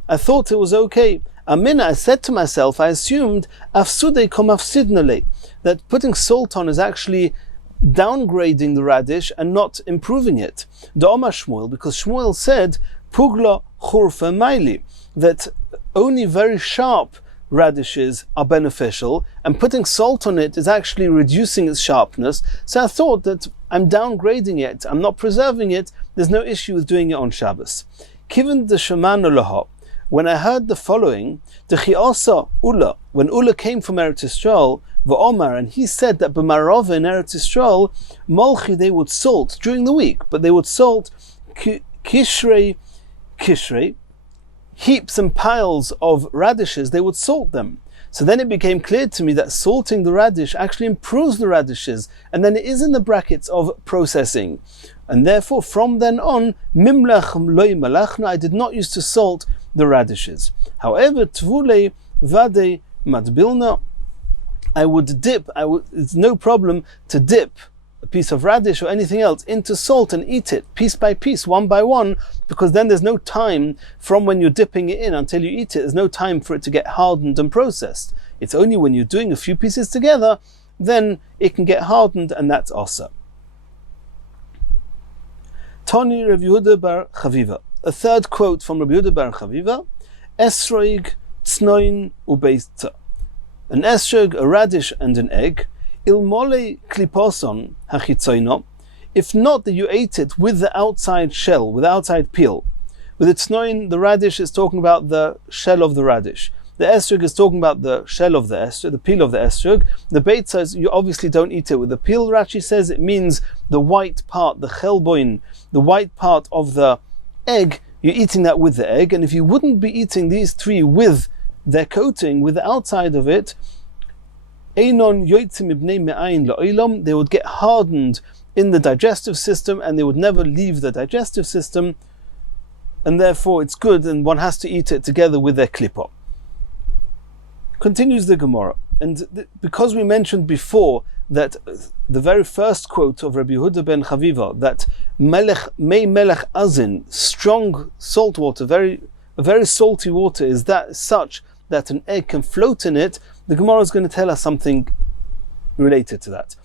I thought it was okay. Amina, I said to myself, I assumed, afsude kom afsidnale, that putting salt on is actually downgrading the radish and not improving it. Da'oma Shmuel, because Shmuel said, pugla churfa maili, that only very sharp radishes are beneficial, and putting salt on it is actually reducing its sharpness. So I thought that I'm downgrading it, I'm not preserving it, there's no issue with doing it on Shabbos. Kiven the Shemana Laha, when I heard the following, the Chiasa Ula, when Ula came from Eretz Yisrael, V'Omar, and he said that B'Marova in Eretz Yisrael, Molchi, they would salt during the week, but they would salt kishrei, heaps and piles of radishes, they would salt them. So then it became clear to me that salting the radish actually improves the radishes, and then it is in the brackets of processing. And therefore, from then on, mimlach loy malachna, I did not used to salt the radishes. However, tvule vade matbilna, I would dip, it's no problem to dip a piece of radish or anything else into salt and eat it piece by piece, one by one, because then there's no time from when you're dipping it in until you eat it. There's no time for it to get hardened and processed. It's only when you're doing a few pieces together, then it can get hardened, and that's osa. Toni Rav Yehuda bar Chaviva. A third quote from Rav Yehuda bar Chaviva, Esroig tsnoin ubeitza. An esrog, a radish and an egg, ilmole kliposon hachitzoino, if not that you ate it with the outside shell, with the outside peel. With its snoin, the radish is talking about the shell of the radish. The esrog is talking about the shell of the esrog, the peel of the esrog. The beit says you obviously don't eat it with the peel. Rashi says it means the white part, the chelboin, the white part of the egg, you're eating that with the egg. And if you wouldn't be eating these three with their coating, with the outside of it, they would get hardened in the digestive system, and they would never leave the digestive system, and therefore it's good, and one has to eat it together with their klippah. Continues the Gemara, and because we mentioned before that the very first quote of Rabbi Yehuda ben Chaviva, that melech azin, strong salt water, very salty water, is that such that an egg can float in it, the Gemara is going to tell us something related to that.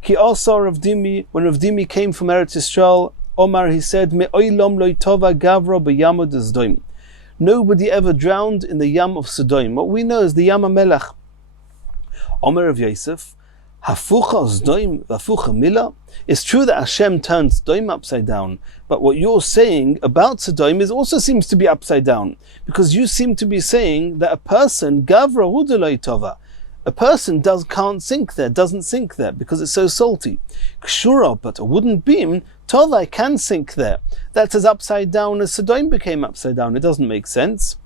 Ki also Rav Dimi, when Rav Dimi came from Eretz Yisrael, Omar, he said, Me'oilom lo tova gavra b'yam Sodom. Nobody ever drowned in the Yam of Sodom. What we know is the Yam HaMelech. Omar of Yosef, Hafucha Sdoim Vafucha Mila. It's true that Hashem turned Sdoim upside down, but what you're saying about Sodom also seems to be upside down, because you seem to be saying that a person, Gavra Hudalai Tova, a person can't sink there, doesn't sink there, because it's so salty. Kshura, but a wooden beam, Tova can sink there. That's as upside down as Sodom became upside down. It doesn't make sense.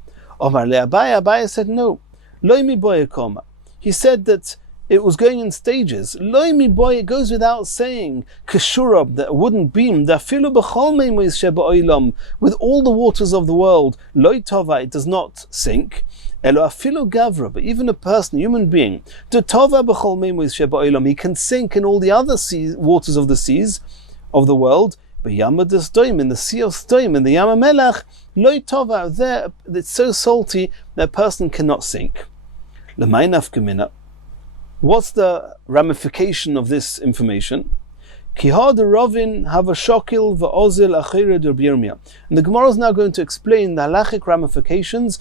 Omar le Abaya said no. Loimi Boyakoma. He said that it was going in stages. Loimi boy, it goes without saying. Kashurab, that wooden beam, da filu b'chol meimois sheba oilam, with all the waters of the world. Loi tova, it does not sink. Elo afilu gavra, but even a person, a human being, da tova b'chol meimois sheba oilam, he can sink in all the other waters of the seas of the world. But Yama Sdoim, in the sea of Sdoim, in the Yama Melach, Loi tova, there, it's so salty that a person cannot sink. L'may nafka. What's the ramification of this information? And the Gemara is now going to explain the halachic ramifications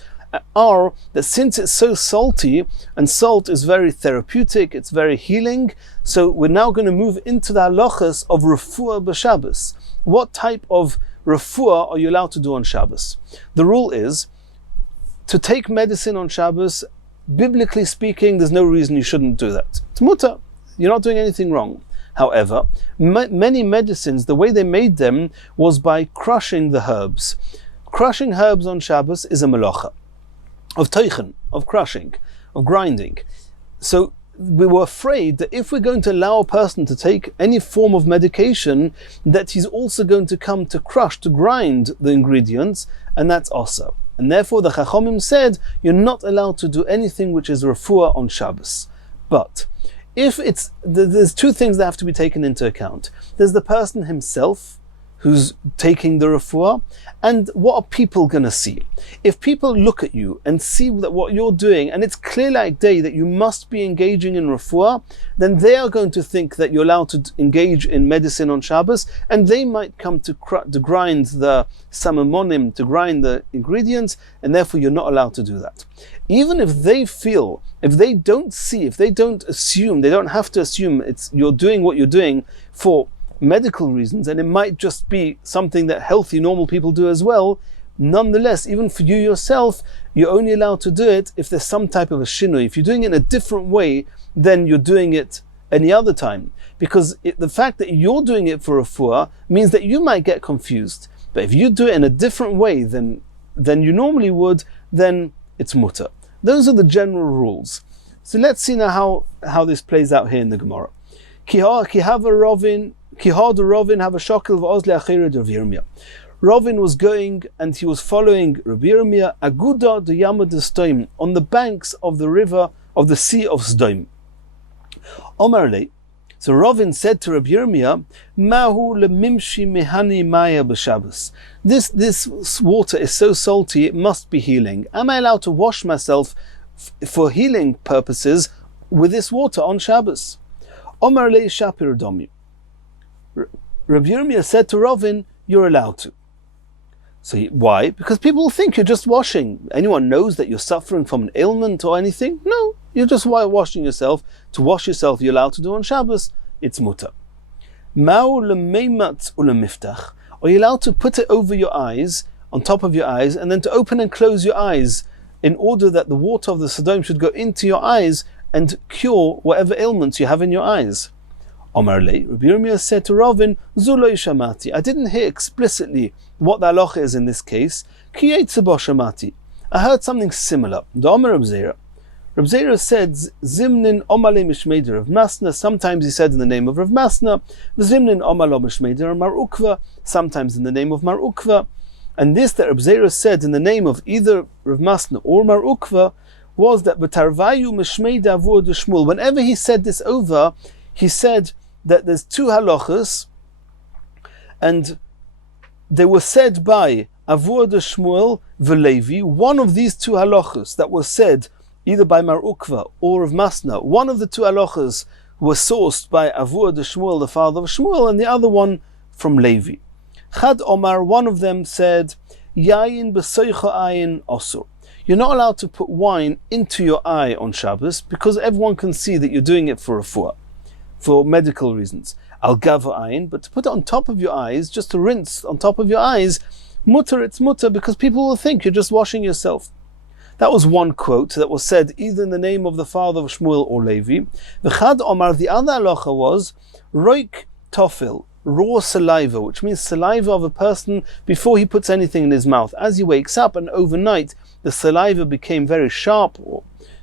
are that since it's so salty, and salt is very therapeutic, it's very healing, so we're now going to move into the halachas of refuah b'Shabbos. What type of refuah are you allowed to do on Shabbos? The rule is to take medicine on Shabbos. Biblically speaking, there's no reason you shouldn't do that. It's mutter. You're not doing anything wrong. However, many medicines, the way they made them was by crushing the herbs. Crushing herbs on Shabbos is a melacha of teichen, of crushing, of grinding. So we were afraid that if we're going to allow a person to take any form of medication, that he's also going to come to crush, to grind the ingredients, and that's also. And therefore the Chachomim said, you're not allowed to do anything which is refuah on Shabbos. But if there's two things that have to be taken into account. There's the person himself who's taking the refuah, and what are people going to see? If people look at you and see that what you're doing, and it's clear like day that you must be engaging in refuah, then they are going to think that you're allowed to engage in medicine on Shabbos, and they might come to grind the samamonim, to grind the ingredients, and therefore you're not allowed to do that. Even if they feel, if they don't see, if they don't assume, they don't have to assume you're doing what you're doing for medical reasons, and it might just be something that healthy, normal people do as well. Nonetheless, even for you yourself, you're only allowed to do it if there's some type of a shinui. If you're doing it in a different way than you're doing it any other time, because the fact that you're doing it for refuah means that you might get confused. But if you do it in a different way than you normally would, then it's mutter. Those are the general rules. So let's see now how this plays out here in the Gemara. Rovin was going and he was following Rabbi Yirmiyah Aguda de Yama de Sdoim on the banks of the river of the sea of Sdoim. Omarle, so Rovin said to Rabbi Yirmiyah, Mahu lemimshi mehani maya b'Shabbos. This water is so salty, it must be healing. Am I allowed to wash myself for healing purposes with this water on Shabbos? Omarle Shapir Domi. Rabbi Yirmiyah said to Rovin, you're allowed to. So why? Because people will think you're just washing. Anyone knows that you're suffering from an ailment or anything? No, you're just washing yourself. To wash yourself, you're allowed to do on Shabbos. It's mutter. Ma'u lemeimat ulemiftach. Are you allowed to put it over your eyes, on top of your eyes, and then to open and close your eyes in order that the water of the Sodom should go into your eyes and cure whatever ailments you have in your eyes? Omar le, Rabbi Yirmiyah said to Rovin, Zuloi shamati. I didn't hear explicitly what the halacha is in this case. Ki eitzebo shamati. I heard something similar. The Omer Reb Zera. Reb Zera said, Zimnin omale mishmeder Rav Masna. Sometimes he said in the name of Rav Masna. Zimnin omalo mishmeder Mar Ukva. Sometimes in the name of Mar Ukva. And this that Reb Zera said in the name of either Rav Masna or Mar Ukva was that B'tarvayu mishmeda avur de Shmuel. Whenever he said this over, he said that there's two halachas, and they were said by Avur de Shmuel v'Levi. One of these two halachas that was said either by Mar Ukva or of Masna, one of the two halachas was sourced by Avur de Shmuel, the father of Shmuel, and the other one from Levi. Chad Omar, one of them said, Yayin b'soicha ayin osur. You're not allowed to put wine into your eye on Shabbos because everyone can see that you're doing it for refuah. for medical reasons. Al gava ayin, but to put it on top of your eyes, just to rinse on top of your eyes, mutter, it's mutter, because people will think you're just washing yourself. That was one quote that was said either in the name of the father of Shmuel or Levi. V'chad Omar, the other halacha was roik tofil, raw saliva, which means saliva of a person before he puts anything in his mouth. As he wakes up and overnight, the saliva became very sharp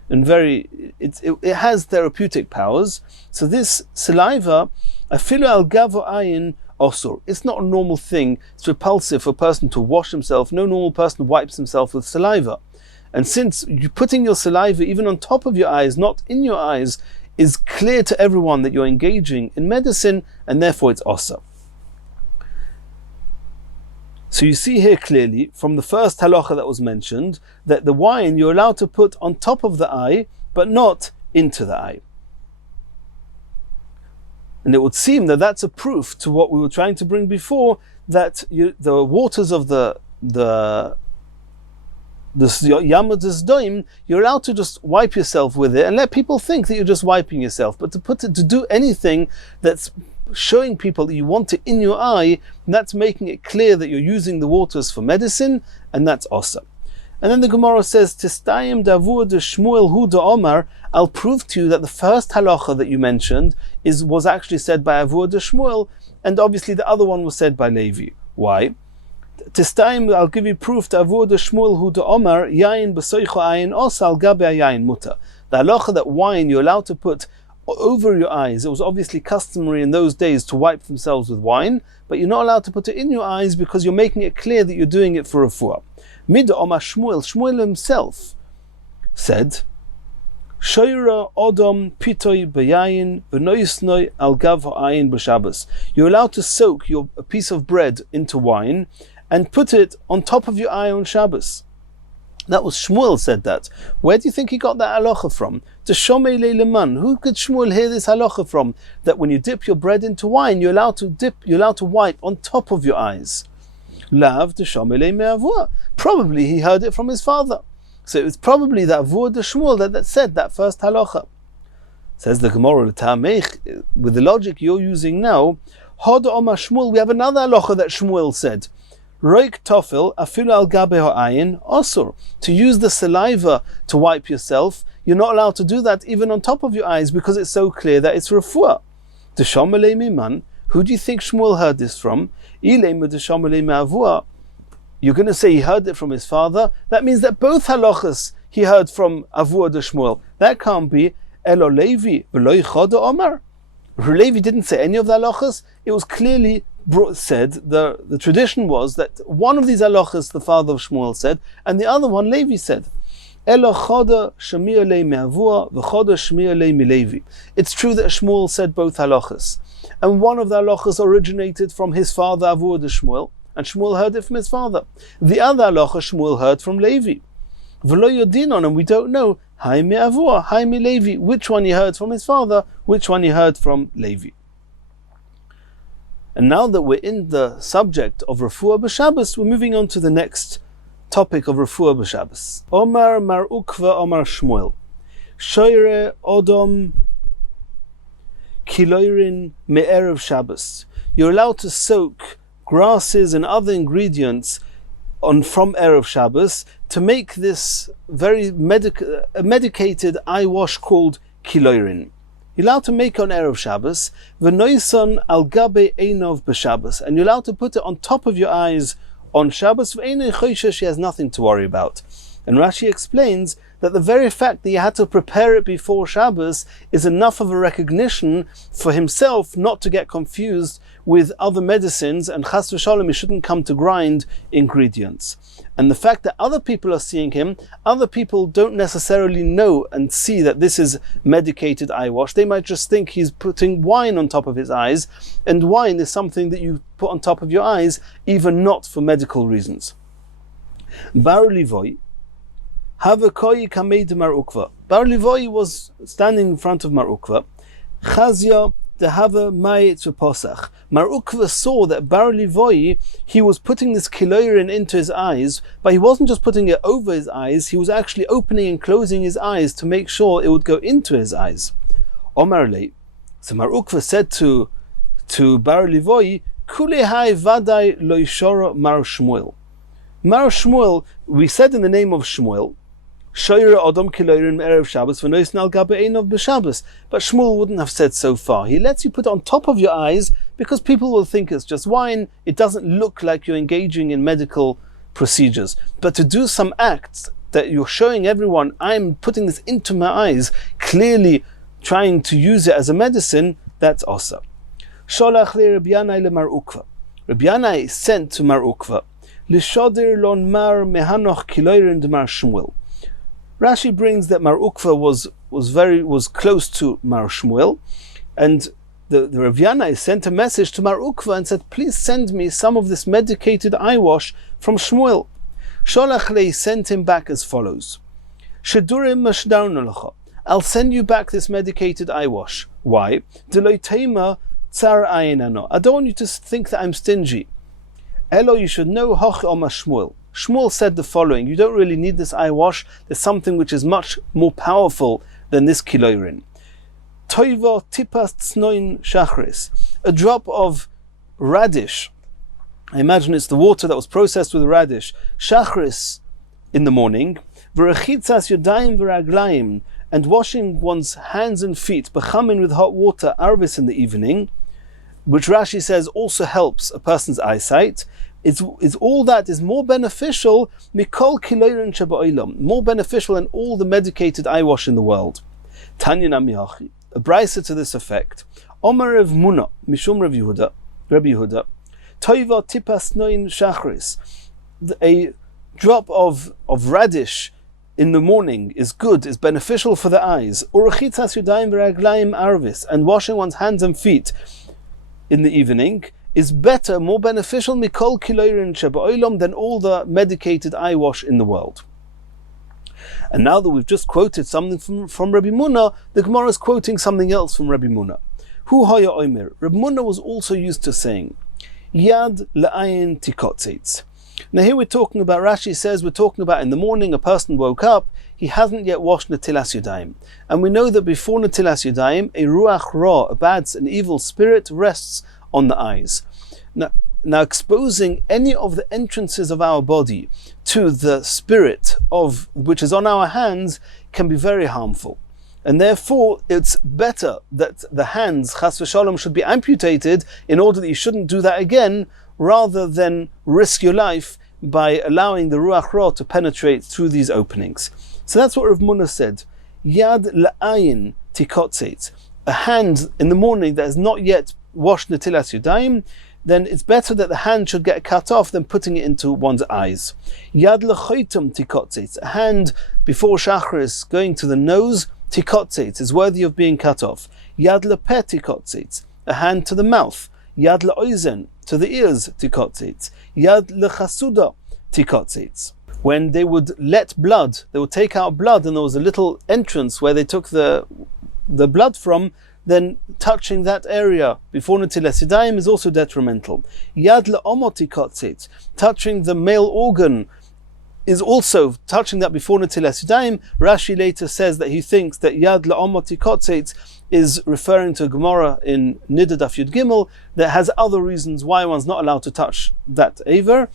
and it has therapeutic powers. So this saliva, afilu al gavo ayin osur. It's not a normal thing. It's repulsive for a person to wash himself. No normal person wipes himself with saliva. And since you're putting your saliva even on top of your eyes, not in your eyes, is clear to everyone that you're engaging in medicine, and therefore it's osur. So you see here clearly from the first halacha that was mentioned that the wine you're allowed to put on top of the eye, but not into the eye. And it would seem that that's a proof to what we were trying to bring before, that the waters of the Yamadas Doim, you're allowed to just wipe yourself with it and let people think that you're just wiping yourself. But to do anything that's showing people that you want it in your eye, that's making it clear that you're using the waters for medicine, and that's osur. And then the Gemara says, Tistayim davur de Shmuel hu de Omar, I'll prove to you that the first halacha that you mentioned was actually said by Avur de Shmuel, and obviously the other one was said by Levi. Why? Tistayim, I'll give you proof to Avur de Shmuel hu de Omar, yayin b'soicho ayin osal gabe yayin muta. The halacha that wine you're allowed to put over your eyes. It was obviously customary in those days to wipe themselves with wine, but you're not allowed to put it in your eyes because you're making it clear that you're doing it for refuah. Mid Omar Shmuel himself said, Shoira odom pitoi bayayin v'noisnoi al gav ha'ayin b'Shabbos. You're allowed to soak a piece of bread into wine and put it on top of your eye on Shabbos. That was Shmuel said that. Where do you think he got that halacha from? To Shomei Leman. Who could Shmuel hear this halacha from? That when you dip your bread into wine, you're allowed to wipe on top of your eyes. Lav to Shomei Me'avua. Probably he heard it from his father. So it was probably that Avur de Shmuel that said that first halacha. Says the Gemara, with the logic you're using now, Hod Omar Shmuel, we have another halacha that Shmuel said. Roik tofil afilu al gabe ha'ayin osur. To use the saliva to wipe yourself, you're not allowed to do that even on top of your eyes because it's so clear that it's refuah. Deshomalei miman. Who do you think Shmuel heard this from? Ilema deshomalei me'avua. You're going to say he heard it from his father. That means that both halachas he heard from Avur de Shmuel. That can't be Elo Levi v'lo Choda Omar. Levi didn't say any of the halachas. It was clearly said, the tradition was that one of these halachas the father of Shmuel said, and the other one Levi said. Elo choda shemir lei me'avua v'choda shemir lei milevi. It's true that Shmuel said both halachas, and one of the halachas originated from his father Avur de Shmuel, and Shmuel heard it from his father. The other halacha Shmuel heard from Levi. V'lo yodinon, and we don't know hai me'avua, hai milevi, which one he heard from his father, which one he heard from Levi. And now that we're in the subject of Refuah b'Shabbos, we're moving on to the next topic of Refuah b'Shabbos. Omar Mar Ukva Omar Shmuel. Shoire Odom Kiloirin Me'erev Shabbos. You're allowed to soak grasses and other ingredients from Erev Shabbos to make this very medicated eye wash called Kiloirin. You're allowed to make on Erev Shabbos, v'noison al gabe einov b'Shabbos, and you're allowed to put it on top of your eyes on Shabbos. V'einei choisha, she has nothing to worry about. And Rashi explains that the very fact that you had to prepare it before Shabbos is enough of a recognition for himself not to get confused with other medicines, and chas v'shalom, he shouldn't come to grind ingredients. And the fact that other people are seeing him, other people don't necessarily know and see that this is medicated eye wash. They might just think he's putting wine on top of his eyes, and wine is something that you put on top of your eyes, even not for medical reasons. Bar Livoi, Havakoi kameid Mar Ukva. Bar Livoi was standing in front of Mar Ukva. Chazia dehava ma'et v'posach. Mar Ukva saw that Bar Livoi, he was putting this kiloirin into his eyes, but he wasn't just putting it over his eyes, he was actually opening and closing his eyes to make sure it would go into his eyes. Omar lei. So Mar Ukva said to Bar Livoi, Kule hai vadai lo ishora Mar Shmuel. Mar Shmuel, we said in the name of Shmuel, Shoyre Odom Kiloirin Erev Shabbos v'nois nal gabe einov b'Shabbos. But Shmuel wouldn't have said so far. He lets you put it on top of your eyes because people will think it's just wine. It doesn't look like you're engaging in medical procedures. But to do some acts that you're showing everyone, I'm putting this into my eyes, clearly trying to use it as a medicine, that's osa. Sholach le Rabbi Yanai le Mar Ukva. Rabbi Yanai sent to Mar Ukva, Lishodir lon mar mehanoch kiloirin de Mar Shmuel. Rashi brings that Mar Ukva was close to Mar Shmuel, and the Rav Yanai sent a message to Mar Ukva and said, please send me some of this medicated eye wash from Shmuel. Sholach lei sent him back as follows. Shedurim mashdarnu lecha. I'll send you back this medicated eye wash. Why? Deloi teima tsar ayin ano. I don't want you to think that I'm stingy. Elo, you should know hoch oma Shmuel. Shmuel said the following: you don't really need this eye wash. There's something which is much more powerful than this kiloirin. Toivo tipas tsnoin shachris. A drop of radish. I imagine it's the water that was processed with radish. Shachris in the morning. V'rechitzas yodayim v'raglayim. And washing one's hands and feet, bechamin with hot water, arvis in the evening, which Rashi says also helps a person's eyesight. Is all that is more beneficial, mikol kiloirin sheba'olam, more beneficial than all the medicated eye wash in the world. Tanya namihachi, a brisa to this effect. Omer Rav Muna, mishum Rabbi Yehuda, toiva tipas noin shachris. A drop of radish in the morning is good, is beneficial for the eyes. Urechitzas yudayim v'raglayim arvis, and washing one's hands and feet in the evening is better, more beneficial mikol kiloirin sheba'olam than all the medicated eye wash in the world. And now that we've just quoted something from Rabbi Muna, the Gemara is quoting something else from Rabbi Muna. Hu haya omer. Rabbi Muna was also used to saying, Yad la'ayin tikotzitz. Now here we're talking about, Rashi says, we're talking about in the morning a person woke up, he hasn't yet washed Netilas Yadayim. And we know that before Netilas Yadayim, a ruach ra, an evil spirit, rests on the eyes. Now exposing any of the entrances of our body to the spirit of which is on our hands can be very harmful. And therefore it's better that the hands, chas v'shalom, should be amputated in order that you shouldn't do that again, rather than risk your life by allowing the ruach ra to penetrate through these openings. So that's what Rav Muna said. Yad la'ayin tikotzet. A hand in the morning that has not yet washed netilas yadayim, then it's better that the hand should get cut off than putting it into one's eyes. Yad lechoitum tikotzet. A hand before shachris going to the nose, tikotzet, is worthy of being cut off. Yad lepeh tikotzet. A hand to the mouth. Yad le'oizen, to the ears, tikotzet. Yad lechasuda, tikotzet. When they would let blood, they would take out blood, and there was a little entrance where they took the blood from, then touching that area before netilas yadayim is also detrimental. Yad le'omo tikotzet, touching the male organ is also, touching that before netilas yadayim. Rashi later says that he thinks that yad le'omo tikotzet is referring to a Gemara in Nida Daf Yud Gimel that has other reasons why one's not allowed to touch that aver.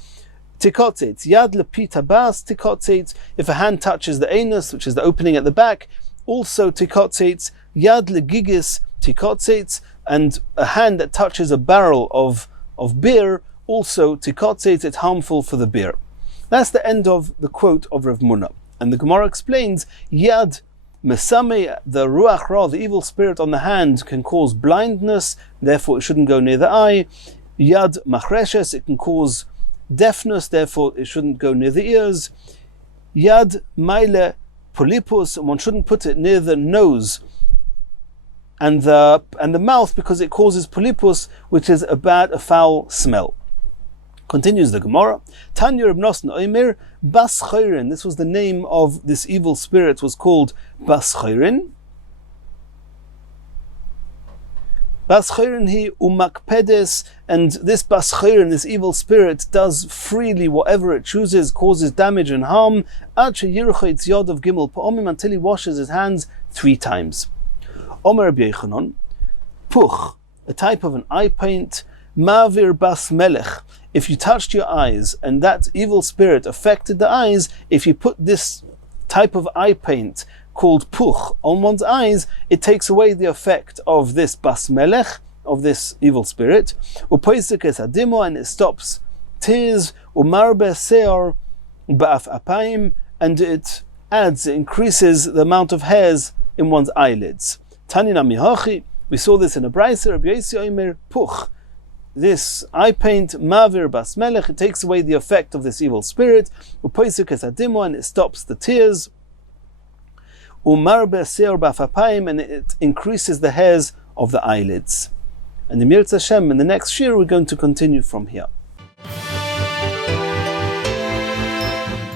Tikotzet, yad lepita bas tikotzet, if a hand touches the anus, which is the opening at the back, also tikotzet. Yad legigis tikotzet, and a hand that touches a barrel of beer, also tikotzet, it's harmful for the beer. That's the end of the quote of Rav Muna. And the Gemara explains, Yad mesame, the ruach ra, the evil spirit on the hand, can cause blindness, therefore it shouldn't go near the eye. Yad machreshes, it can cause deafness, therefore it shouldn't go near the ears. Yad maile polypus, one shouldn't put it near the nose and the mouth, because it causes polypus, which is a foul smell. Continues the Gemara. Tanya Reb Nosson Omer Bas Chayrin. This was the name of this evil spirit, was called Bas Chayrin. Bas Chayrin he umakpedes, and this Bas Chayrin, this evil spirit, does freely whatever it chooses, causes damage and harm. Ad sheyircha yod of gimel pa'omim, until he washes his hands 3 times. Omer Rabbi Yochanan, puch, a type of an eye paint, mavir bas melech. If you touched your eyes and that evil spirit affected the eyes, if you put this type of eye paint called puch on one's eyes, it takes away the effect of this bas melech, of this evil spirit, and it stops tears, and it increases the amount of hairs in one's eyelids. We saw this in a brayser, puch. This eye paint, mavir bas melech, it takes away the effect of this evil spirit, and it stops the tears, and it increases the hairs of the eyelids. And in the next shir we're going to continue from here.